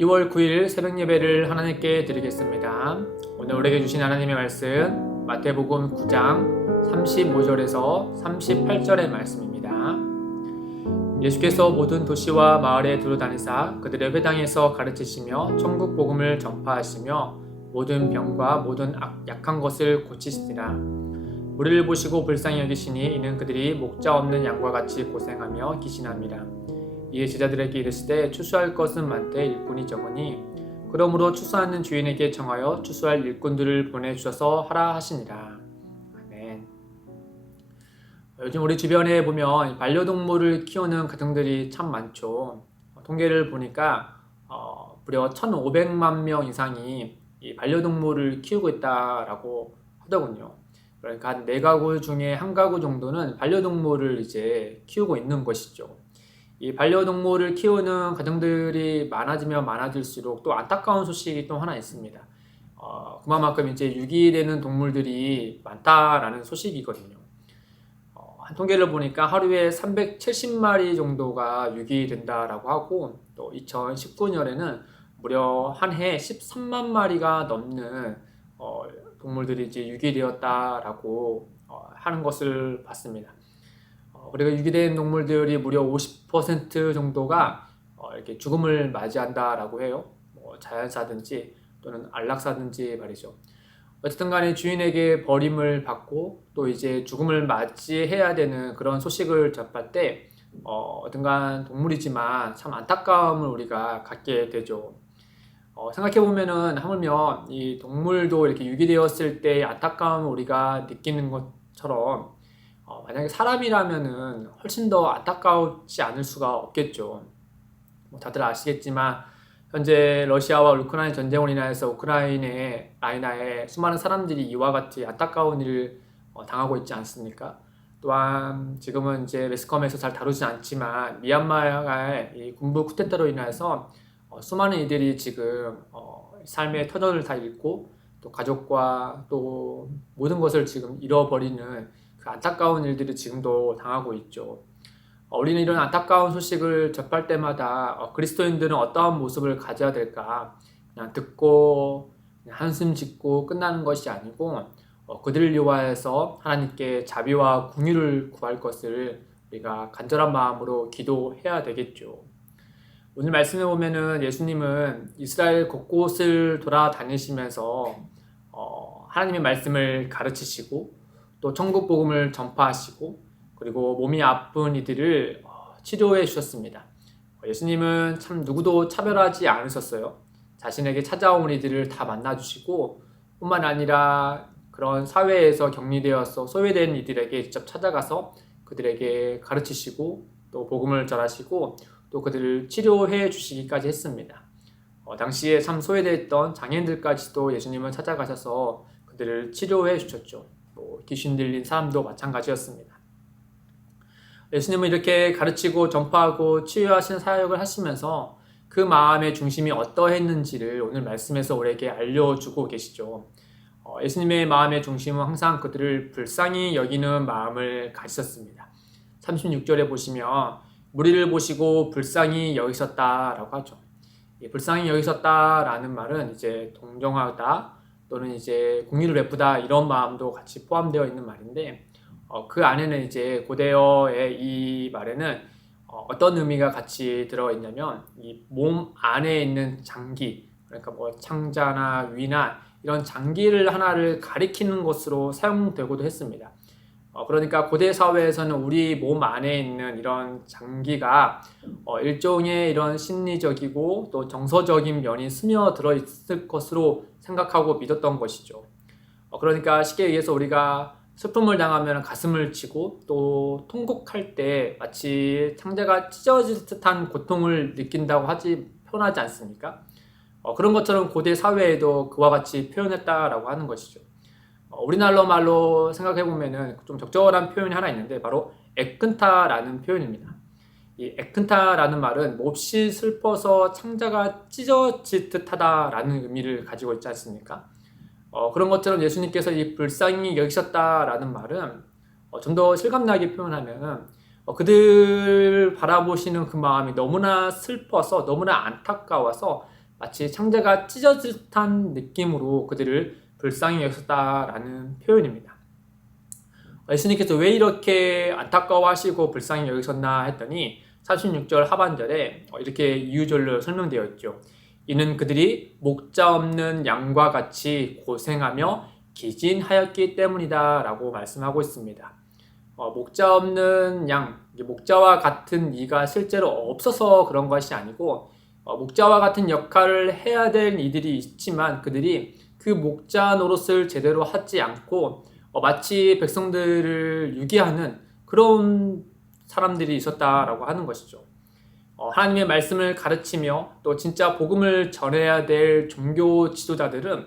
2월 9일 새벽 예배를 하나님께 드리겠습니다. 오늘 우리에게 주신 하나님의 말씀 마태복음 9장 35절에서 38절의 말씀입니다. 예수께서 모든 도시와 마을에 두루다니사 그들의 회당에서 가르치시며 천국 복음을 전파하시며 모든 병과 모든 약한 것을 고치시니라. 무리를 보시고 불쌍히 여기시니 이는 그들이 목자 없는 양과 같이 고생하며 기신함이라. 이에 제자들에게 이르시되 추수할 것은 많되 일꾼이 적으니 그러므로 추수하는 주인에게 청하여 추수할 일꾼들을 보내주셔서 하라 하시니라. 아멘. 요즘 우리 주변에 보면 반려동물을 키우는 가정들이 참 많죠. 통계를 보니까 무려 1,500만 명 이상이 이 반려동물을 키우고 있다라고 하더군요. 그러니까 한 4가구 중에 1가구 정도는 반려동물을 이제 키우고 있는 것이죠. 이 반려동물을 키우는 가정들이 많아지면 많아질수록 또 안타까운 소식이 또 하나 있습니다. 그만큼 이제 유기되는 동물들이 많다라는 소식이거든요. 한 통계를 보니까 하루에 370마리 정도가 유기된다라고 하고 또 2019년에는 무려 한 해 13만 마리가 넘는 동물들이 이제 유기되었다라고 하는 것을 봤습니다. 우리가 유기된 동물들이 무려 50% 정도가 이렇게 죽음을 맞이한다라고 해요. 자연사든지 또는 안락사든지 말이죠. 어쨌든 간에 주인에게 버림을 받고 또 이제 죽음을 맞이해야 되는 그런 소식을 접할 때 어떤간 동물이지만 참 안타까움을 우리가 갖게 되죠. 생각해보면은 하물며 이 동물도 이렇게 유기되었을 때 안타까움을 우리가 느끼는 것처럼 만약에 사람이라면은 훨씬 더 안타까우지 않을 수가 없겠죠. 다들 아시겠지만 현재 러시아와 우크라이나 전쟁으로 인해서 우크라이나에 수많은 사람들이 이와 같이 안타까운 일을 당하고 있지 않습니까? 또한 지금은 이제 매스컴에서 잘 다루지 않지만 미얀마의 이 군부 쿠데타로 인해서 수많은 이들이 지금 삶의 터전을 다 잃고 또 가족과 또 모든 것을 지금 잃어버리는 그 안타까운 일들을 지금도 당하고 있죠. 우리는 이런 안타까운 소식을 접할 때마다 그리스도인들은 어떠한 모습을 가져야 될까? 그냥 듣고 그냥 한숨 짓고 끝나는 것이 아니고 그들을 위하여서 하나님께 자비와 긍휼을 구할 것을 우리가 간절한 마음으로 기도해야 되겠죠. 오늘 말씀에 보면은 예수님은 이스라엘 곳곳을 돌아다니시면서 하나님의 말씀을 가르치시고 또 천국 복음을 전파하시고 그리고 몸이 아픈 이들을 치료해 주셨습니다. 예수님은 참 누구도 차별하지 않으셨어요. 자신에게 찾아온 이들을 다 만나주시고 뿐만 아니라 그런 사회에서 격리되어서 소외된 이들에게 직접 찾아가서 그들에게 가르치시고 또 복음을 전하시고 또 그들을 치료해 주시기까지 했습니다. 당시에 참 소외되었던 장애인들까지도 예수님은 찾아가셔서 그들을 치료해 주셨죠. 귀신 들린 사람도 마찬가지였습니다. 예수님은 이렇게 가르치고 전파하고 치유하시는 사역을 하시면서 그 마음의 중심이 어떠했는지를 오늘 말씀에서 우리에게 알려주고 계시죠. 예수님의 마음의 중심은 항상 그들을 불쌍히 여기는 마음을 가지셨습니다. 36절에 보시면 무리를 보시고 불쌍히 여기셨다라고 하죠. 불쌍히 여기셨다라는 말은 이제 동정하다 또는 이제 긍휼을 베푸다 이런 마음도 같이 포함되어 있는 말인데 그 안에는 이제 고대어의 이 말에는 어떤 의미가 같이 들어있냐면 이 몸 안에 있는 장기 그러니까 뭐 창자나 위나 이런 장기를 하나를 가리키는 것으로 사용되고도 했습니다. 그러니까 고대 사회에서는 우리 몸 안에 있는 이런 장기가 일종의 이런 심리적이고 또 정서적인 면이 스며들어 있을 것으로 생각하고 믿었던 것이죠. 그러니까 쉽게 얘기해서 우리가 슬픔을 당하면 가슴을 치고 또 통곡할 때 마치 창자가 찢어질 듯한 고통을 느낀다고 표현하지 않습니까? 그런 것처럼 고대 사회에도 그와 같이 표현했다라고 하는 것이죠. 우리나라 말로 생각해보면은 좀 적절한 표현이 하나 있는데 바로 애큰타라는 표현입니다. 이 애큰타라는 말은 몹시 슬퍼서 창자가 찢어질 듯하다라는 의미를 가지고 있지 않습니까? 그런 것처럼 예수님께서 이 불쌍히 여기셨다라는 말은 좀 더 실감나게 표현하면 그들 바라보시는 그 마음이 너무나 슬퍼서 너무나 안타까워서 마치 창자가 찢어질 듯한 느낌으로 그들을 불쌍히 여기셨다라는 표현입니다. 예수님께서 왜 이렇게 안타까워하시고 불쌍히 여기셨나 했더니 36절 하반절에 이렇게 이유절로 설명되어 있죠. 이는 그들이 목자 없는 양과 같이 고생하며 기진하였기 때문이다 라고 말씀하고 있습니다. 목자 없는 양, 목자와 같은 이가 실제로 없어서 그런 것이 아니고 목자와 같은 역할을 해야 될 이들이 있지만 그들이 그 목자 노릇을 제대로 하지 않고 마치 백성들을 유기하는 그런 사람들이 있었다라고 하는 것이죠. 하나님의 말씀을 가르치며 또 진짜 복음을 전해야 될 종교 지도자들은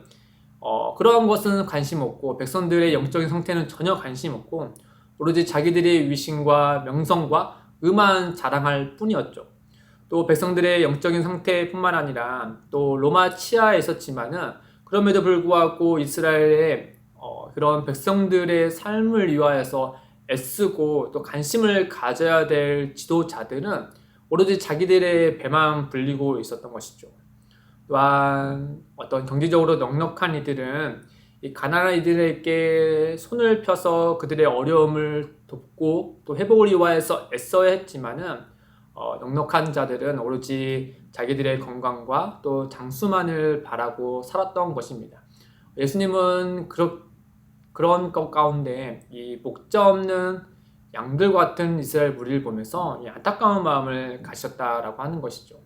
그러한 것은 관심 없고 백성들의 영적인 상태는 전혀 관심 없고 오로지 자기들의 위신과 명성과 의만 자랑할 뿐이었죠. 또 백성들의 영적인 상태뿐만 아니라 또 로마 치하에 있었지만은 그럼에도 불구하고 이스라엘의 그런 백성들의 삶을 위하여서 애쓰고 또 관심을 가져야 될 지도자들은 오로지 자기들의 배만 불리고 있었던 것이죠. 또한 어떤 경제적으로 넉넉한 이들은 이 가난한 이들에게 손을 펴서 그들의 어려움을 돕고 또 회복을 위하여서 애써야 했지만은 넉넉한 자들은 오로지 자기들의 건강과 또 장수만을 바라고 살았던 것입니다. 예수님은 그런 것 가운데 이 목자 없는 양들 같은 이스라엘 무리를 보면서 이 안타까운 마음을 가셨다라고 하는 것이죠.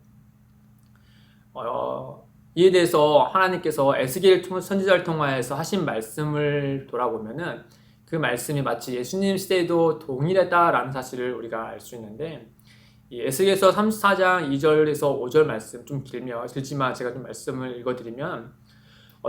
이에 대해서 하나님께서 에스겔 선지자를 통하여서 하신 말씀을 돌아보면은 그 말씀이 마치 예수님 시대에도 동일했다라는 사실을 우리가 알 수 있는데 이 에스겔서 34장 2절에서 5절 말씀 좀 길지만 제가 좀 말씀을 읽어드리면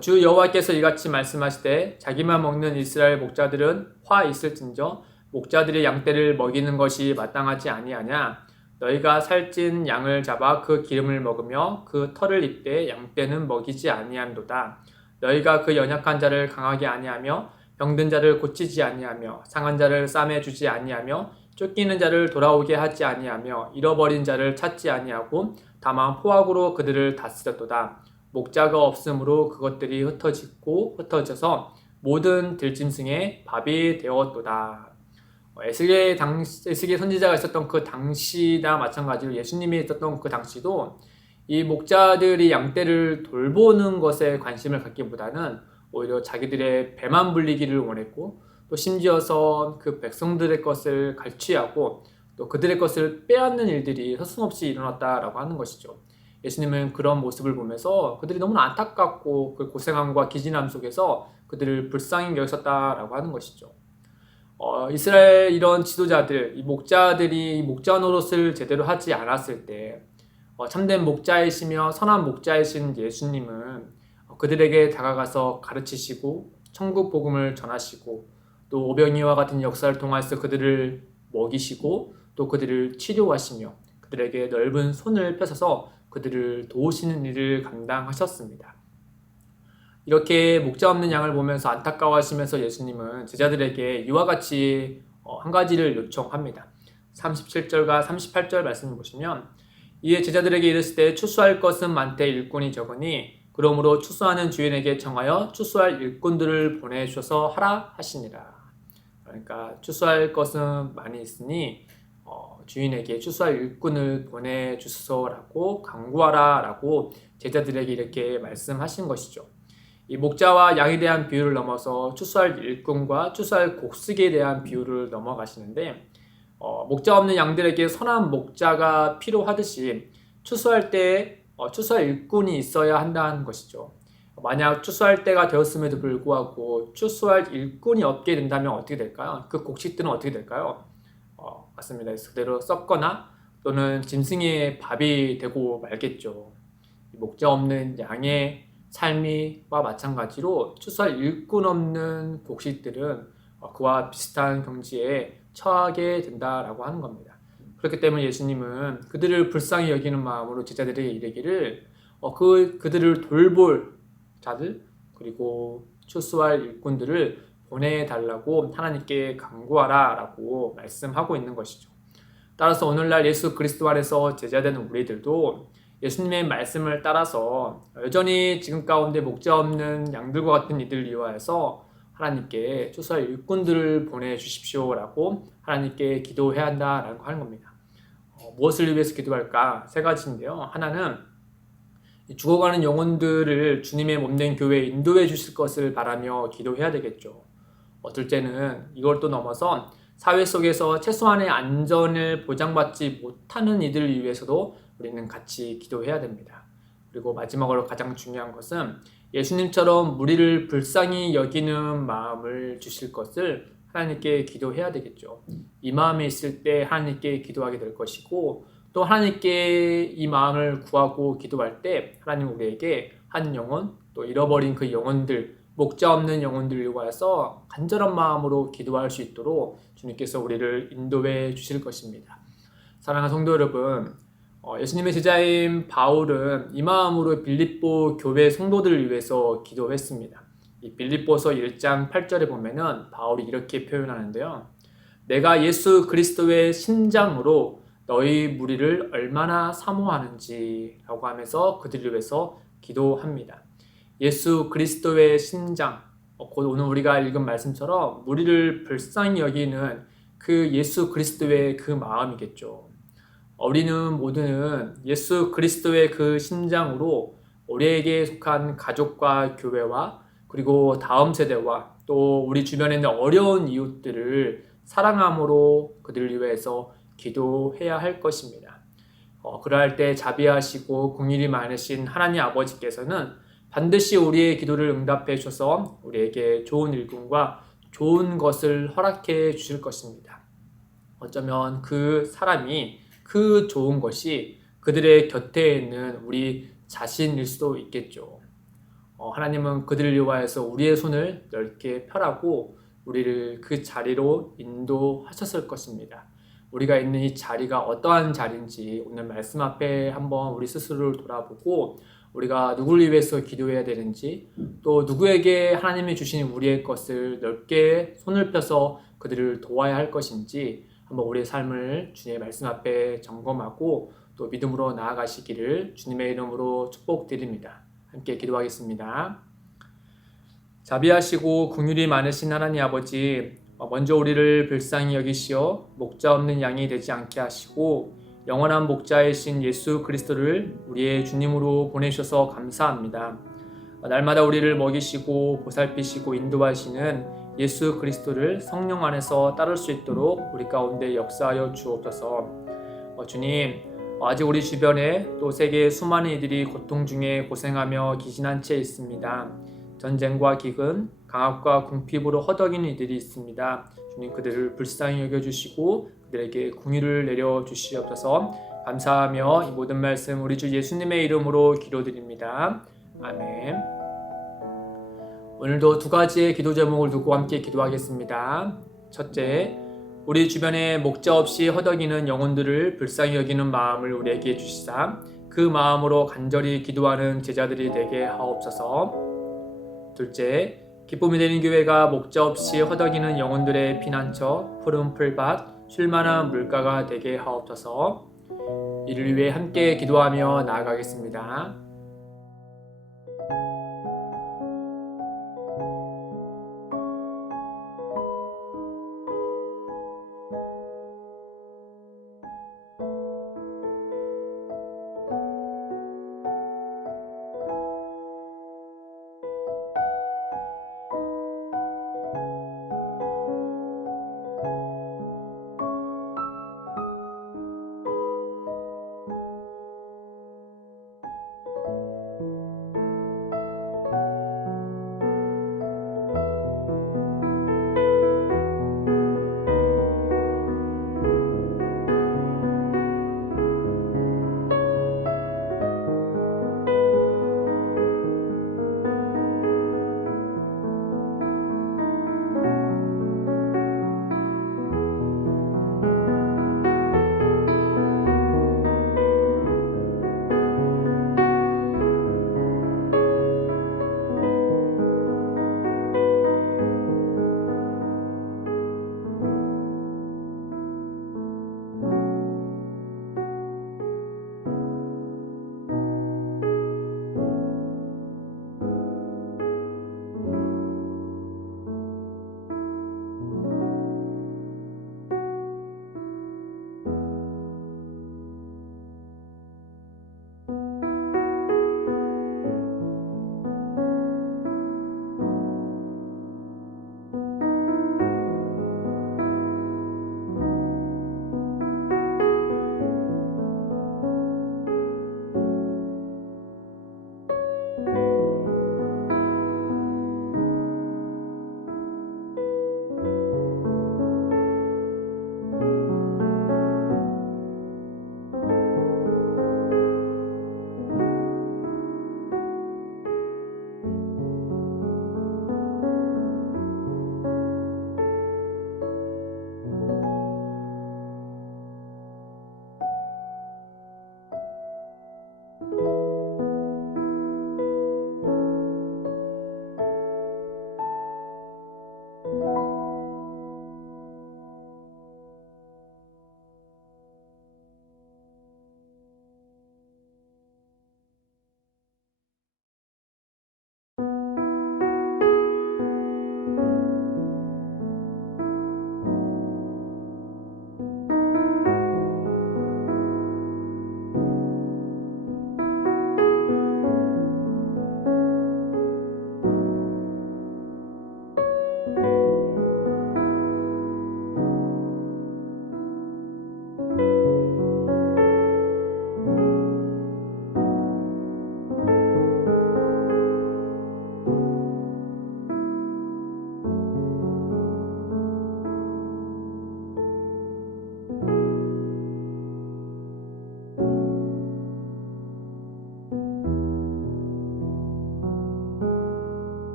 주 여호와께서 이같이 말씀하시되 자기만 먹는 이스라엘 목자들은 화 있을진저 목자들의 양떼를 먹이는 것이 마땅하지 아니하냐 너희가 살찐 양을 잡아 그 기름을 먹으며 그 털을 입되 양떼는 먹이지 아니한도다 너희가 그 연약한 자를 강하게 아니하며 병든 자를 고치지 아니하며 상한 자를 싸매 주지 아니하며 쫓기는 자를 돌아오게 하지 아니하며 잃어버린 자를 찾지 아니하고 다만 포악으로 그들을 다스렸도다 목자가 없으므로 그것들이 흩어져서 모든 들짐승의 밥이 되었도다. 에스겔 선지자가 있었던 그 당시나 마찬가지로 예수님이 있었던 그 당시도 이 목자들이 양떼를 돌보는 것에 관심을 갖기보다는 오히려 자기들의 배만 불리기를 원했고 또 심지어서 그 백성들의 것을 갈취하고 또 그들의 것을 빼앗는 일들이 서슴없이 일어났다라고 하는 것이죠. 예수님은 그런 모습을 보면서 그들이 너무나 안타깝고 그 고생함과 기진함 속에서 그들을 불쌍히 여기셨다라고 하는 것이죠. 이스라엘 이런 지도자들, 이 목자들이 목자 노릇을 제대로 하지 않았을 때 참된 목자이시며 선한 목자이신 예수님은 그들에게 다가가서 가르치시고 천국 복음을 전하시고 또 오병이와 같은 역사를 통해서 그들을 먹이시고 또 그들을 치료하시며 그들에게 넓은 손을 펴셔서 그들을 도우시는 일을 감당하셨습니다. 이렇게 목자 없는 양을 보면서 안타까워하시면서 예수님은 제자들에게 이와 같이 한 가지를 요청합니다. 37절과 38절 말씀을 보시면 이에 제자들에게 이르시되 추수할 것은 많되 일꾼이 적으니 그러므로 추수하는 주인에게 청하여 추수할 일꾼들을 보내주셔서 하라 하시니라. 그러니까 추수할 것은 많이 있으니 주인에게 추수할 일꾼을 보내주소서라고 강구하라 라고 제자들에게 이렇게 말씀하신 것이죠. 이 목자와 양에 대한 비유를 넘어서 추수할 일꾼과 추수할 곡식에 대한 비유를 넘어가시는데 목자 없는 양들에게 선한 목자가 필요하듯이 추수할 때 추수할 일꾼이 있어야 한다는 것이죠. 만약 추수할 때가 되었음에도 불구하고 추수할 일꾼이 없게 된다면 어떻게 될까요? 그 곡식들은 어떻게 될까요? 맞습니다. 그대로 썩거나 또는 짐승의 밥이 되고 말겠죠. 목자 없는 양의 삶과 마찬가지로 추수할 일꾼 없는 곡식들은 그와 비슷한 경지에 처하게 된다라고 하는 겁니다. 그렇기 때문에 예수님은 그들을 불쌍히 여기는 마음으로 제자들에게 이르기를 그들을 돌볼 자들 그리고 추수할 일꾼들을 보내달라고 하나님께 간구하라 라고 말씀하고 있는 것이죠. 따라서 오늘날 예수 그리스도 안에서 제자되는 우리들도 예수님의 말씀을 따라서 여전히 지금 가운데 목자 없는 양들과 같은 이들을 위하여서 하나님께 초소의 일꾼들을 보내주십시오라고 하나님께 기도해야 한다라고 하는 겁니다. 무엇을 위해서 기도할까? 세 가지인데요. 하나는 죽어가는 영혼들을 주님의 몸된 교회에 인도해 주실 것을 바라며 기도해야 되겠죠. 둘째는 이걸 또 넘어서 사회 속에서 최소한의 안전을 보장받지 못하는 이들을 위해서도 우리는 같이 기도해야 됩니다. 그리고 마지막으로 가장 중요한 것은 예수님처럼 무리를 불쌍히 여기는 마음을 주실 것을 하나님께 기도해야 되겠죠. 이 마음이 있을 때 하나님께 기도하게 될 것이고, 또 하나님께 이 마음을 구하고 기도할 때 하나님 우리에게 한 영혼, 또 잃어버린 그 영혼들, 목자 없는 영혼들을 위하여서 간절한 마음으로 기도할 수 있도록 주님께서 우리를 인도해 주실 것입니다. 사랑하는 성도 여러분, 예수님의 제자인 바울은 이 마음으로 빌립보 교회 성도들을 위해서 기도했습니다. 이 빌립보서 1장 8절에 보면은 바울이 이렇게 표현하는데요. 내가 예수 그리스도의 심장으로 너희 무리를 얼마나 사모하는지 라고 하면서 그들을 위해서 기도합니다. 예수 그리스도의 심장, 곧 오늘 우리가 읽은 말씀처럼 무리를 불쌍히 여기는 그 예수 그리스도의 그 마음이겠죠. 우리는 모두는 예수 그리스도의 그 심장으로 우리에게 속한 가족과 교회와 그리고 다음 세대와 또 우리 주변에 있는 어려운 이웃들을 사랑함으로 그들을 위해서 기도해야 할 것입니다. 그러할 때 자비하시고 긍휼이 많으신 하나님 아버지께서는 반드시 우리의 기도를 응답해 주셔서 우리에게 좋은 일꾼과 좋은 것을 허락해 주실 것입니다. 어쩌면 그 사람이 그 좋은 것이 그들의 곁에 있는 우리 자신일 수도 있겠죠. 하나님은 그들을 위하여서 우리의 손을 넓게 펴라고 우리를 그 자리로 인도하셨을 것입니다. 우리가 있는 이 자리가 어떠한 자리인지 오늘 말씀 앞에 한번 우리 스스로를 돌아보고 우리가 누구를 위해서 기도해야 되는지 또 누구에게 하나님이 주신 우리의 것을 넓게 손을 펴서 그들을 도와야 할 것인지 한번 우리의 삶을 주님의 말씀 앞에 점검하고 또 믿음으로 나아가시기를 주님의 이름으로 축복드립니다. 함께 기도하겠습니다. 자비하시고 긍휼이 많으신 하나님 아버지, 먼저 우리를 불쌍히 여기시어 목자 없는 양이 되지 않게 하시고 영원한 목자이신 예수 그리스도를 우리의 주님으로 보내셔서 감사합니다. 날마다 우리를 먹이시고 보살피시고 인도하시는 예수 그리스도를 성령 안에서 따를 수 있도록 우리 가운데 역사하여 주옵소서. 주님, 아직 우리 주변에 또 세계의 수많은 이들이 고통 중에 고생하며 기신한 채 있습니다. 전쟁과 기근, 강압과 궁핍으로 허덕이는 이들이 있습니다. 주님, 그들을 불쌍히 여겨주시고 그들에게 긍휼을 내려주시옵소서. 감사하며 이 모든 말씀 우리 주 예수님의 이름으로 기도드립니다. 아멘. 오늘도 두 가지의 기도 제목을 두고 함께 기도하겠습니다. 첫째, 우리 주변에 목자 없이 허덕이는 영혼들을 불쌍히 여기는 마음을 우리에게 주시사 그 마음으로 간절히 기도하는 제자들이 되게 하옵소서. 둘째, 기쁨이 되는 교회가 목자 없이 허덕이는 영혼들의 피난처, 푸른 풀밭, 쉴만한 물가가 되게 하옵소서. 이를 위해 함께 기도하며 나아가겠습니다.